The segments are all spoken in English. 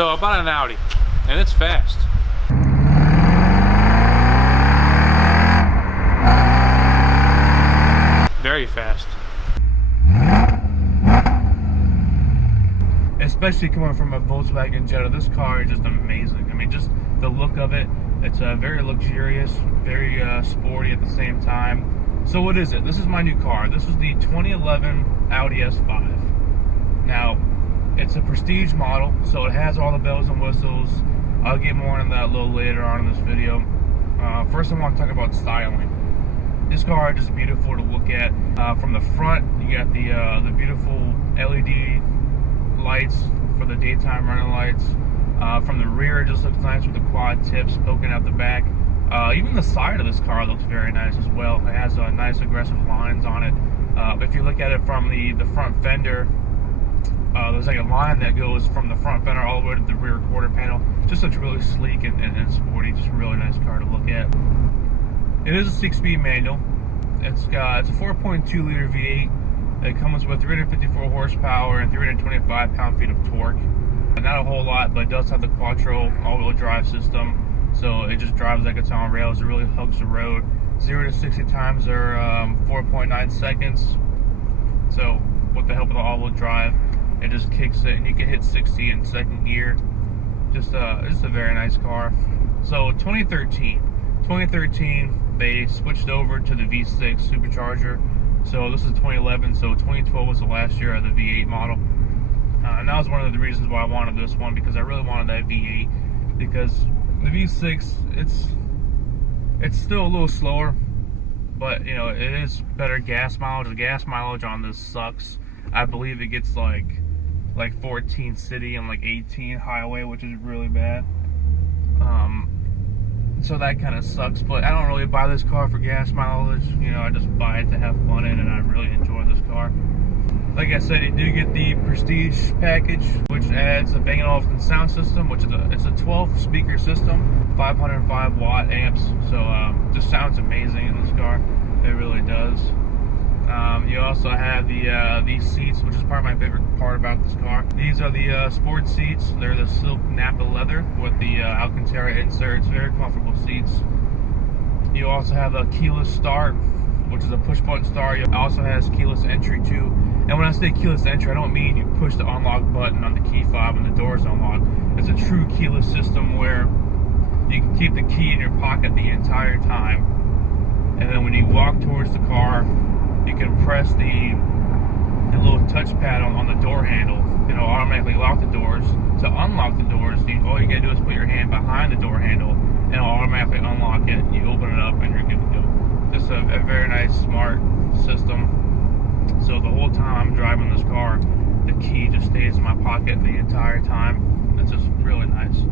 So I bought an Audi, and it's fast. Very fast. Especially coming from a Volkswagen Jetta, this car is just amazing. I mean, just the look of it. It's very luxurious, very sporty at the same time. So what is it? This is my new car. This is the 2011 Audi S5. Now, it's a Prestige model, so it has all the bells and whistles. I'll get more into that a little later on in this video. First, I want to talk about styling. This car is just beautiful to look at. From the front, you got the beautiful LED lights for the daytime running lights. From the rear, it just looks nice with the quad tips poking out the back. Even the side of this car looks very nice as well. It has nice aggressive lines on it. If you look at it from the front fender, there's like a line that goes from the front fender all the way to the rear quarter panel. Just looks really sleek and sporty. Just a really nice car to look at. It is a 6-speed manual. It's a 4.2 liter V8. It comes with 354 horsepower and 325 pound-feet of torque. Not a whole lot, but it does have the Quattro all-wheel drive system, so it just drives like it's on rails. It really hugs the road. 0 to 60 times are 4.9 seconds. So with the help of the all-wheel drive, it just kicks it, and you can hit 60 in second gear. Just a very nice car. So 2013, they switched over to the V6 supercharger. So this is 2011. So 2012 was the last year of the V8 model. And that was one of the reasons why I wanted this one, because I really wanted that V8. Because the V6, it's still a little slower, but you know, it is better gas mileage. The gas mileage on this sucks. I believe it gets like 14 city and like 18 highway, which is really bad. So that kind of sucks. But I don't really buy this car for gas mileage. You know, I just buy it to have fun in, and I really enjoy this car. Like I said, you do get the Prestige package, which adds the Bang & Olufsen sound system, which is it's a 12 speaker system, 505 watt amps. So just sounds amazing in this car. It really does. You also have these seats, which is probably my favorite part about this car. These are the sport seats. They're the silk Napa leather with the Alcantara inserts. Very comfortable seats. You also have a keyless start, which is a push button start. It also has keyless entry too. And when I say keyless entry, I don't mean you push the unlock button on the key fob and the doors unlock. It's a true keyless system where you can keep the key in your pocket the entire time. And then when you walk towards the car, you can press the little touchpad on the door handle. It'll automatically lock the doors. To unlock the doors, all you gotta do is put your hand behind the door handle, and it'll automatically unlock it. You open it up, and you're good to go. Just a very nice, smart system. So the whole time I'm driving this car, the key just stays in my pocket the entire time. It's just really nice.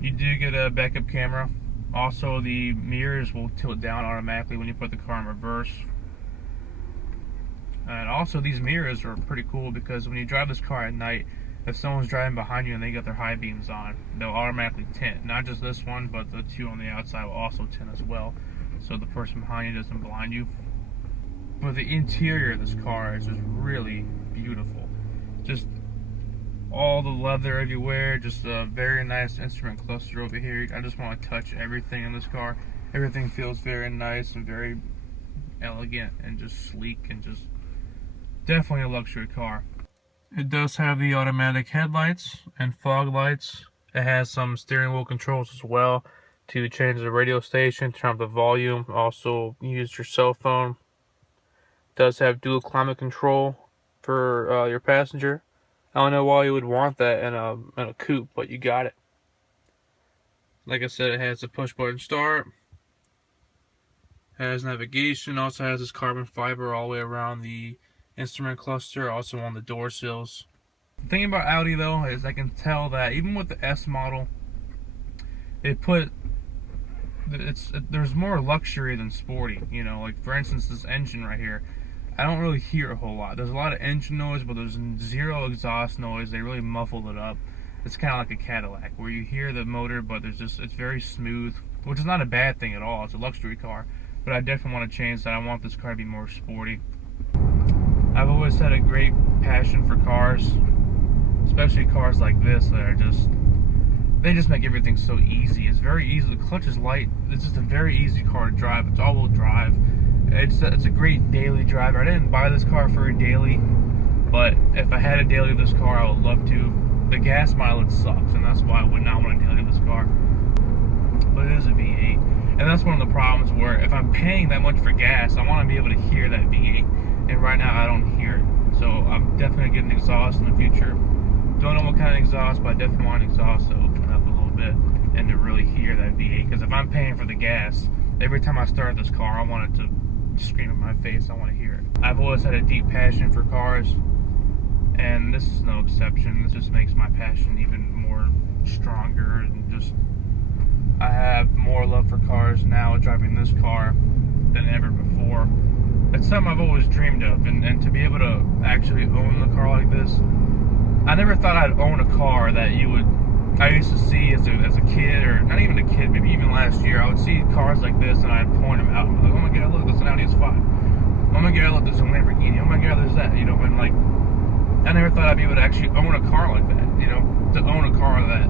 You do get a backup camera. Also, the mirrors will tilt down automatically when you put the car in reverse. And also, these mirrors are pretty cool because when you drive this car at night, if someone's driving behind you and they got their high beams on, they'll automatically tint. Not just this one, but the two on the outside will also tint as well, so the person behind you doesn't blind you. But the interior of this car is just really beautiful. Just all the leather everywhere, just a very nice instrument cluster over here. I just want to touch everything in this car. Everything feels very nice and very elegant and just sleek, and just definitely a luxury car. It does have the automatic headlights and fog lights. It has some steering wheel controls as well to change the radio station, turn up the volume, also use your cell phone. It does have dual climate control for your passenger. I don't know why you would want that in a coupe, but you got it. Like I said, it has a push button start. It has navigation. Also has this carbon fiber all the way around the instrument cluster, also on the door sills. The thing about Audi though is I can tell that even with the S model, there's more luxury than sporty. You know, like for instance, this engine right here, I don't really hear a whole lot. There's a lot of engine noise, but there's zero exhaust noise. They really muffled it up. It's kind of like a Cadillac, where you hear the motor, but it's very smooth, which is not a bad thing at all. It's a luxury car. but I definitely want to change that. I want this car to be more sporty. I've always had a great passion for cars, especially cars like this that are they just make everything so easy. It's very easy. The clutch is light. It's just a very easy car to drive. It's all-wheel drive. It's a great daily driver. I didn't buy this car for a daily, but if I had a daily of this car, I would love to. The gas mileage sucks, and that's why I would not want a daily of this car. But it is a V8, and that's one of the problems where if I'm paying that much for gas, I want to be able to hear that V8, and right now I don't hear it. So I'm definitely getting exhaust in the future. Don't know what kind of exhaust, but I definitely want an exhaust to open it up a little bit and to really hear that V8. Because if I'm paying for the gas, every time I start this car, I want it to scream in my face. I want to hear it. I've always had a deep passion for cars, and this is no exception. This just makes my passion even more stronger, and just I have more love for cars now driving this car than ever before. It's something I've always dreamed of, and to be able to actually own the car like this. I never thought I'd own a car that I used to see as a kid, or not even a kid, maybe even last year. I would see cars like this and I'd point them out and be like, oh my god, look, there's an Audi S5. Oh my god, look, there's a Lamborghini. Oh my god, there's that, and like, I never thought I'd be able to actually own a car like that, to own a car that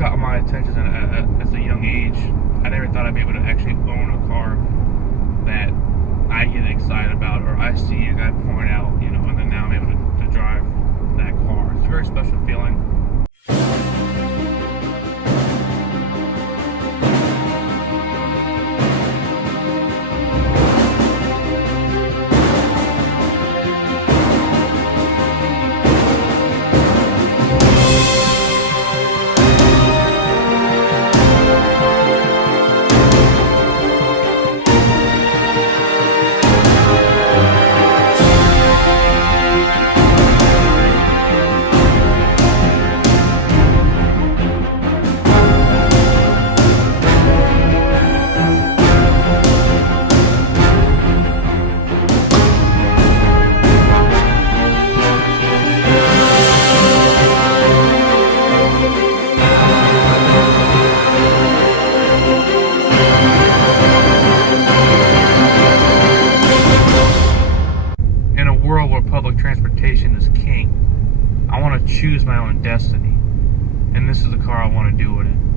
caught my attention at a young age. I never thought I'd be able to actually own a car that I get excited about, or I see and I point out, and then now I'm able to drive that car. It's a very special feeling. Public transportation is king. I want to choose my own destiny, and this is the car I want to do it in.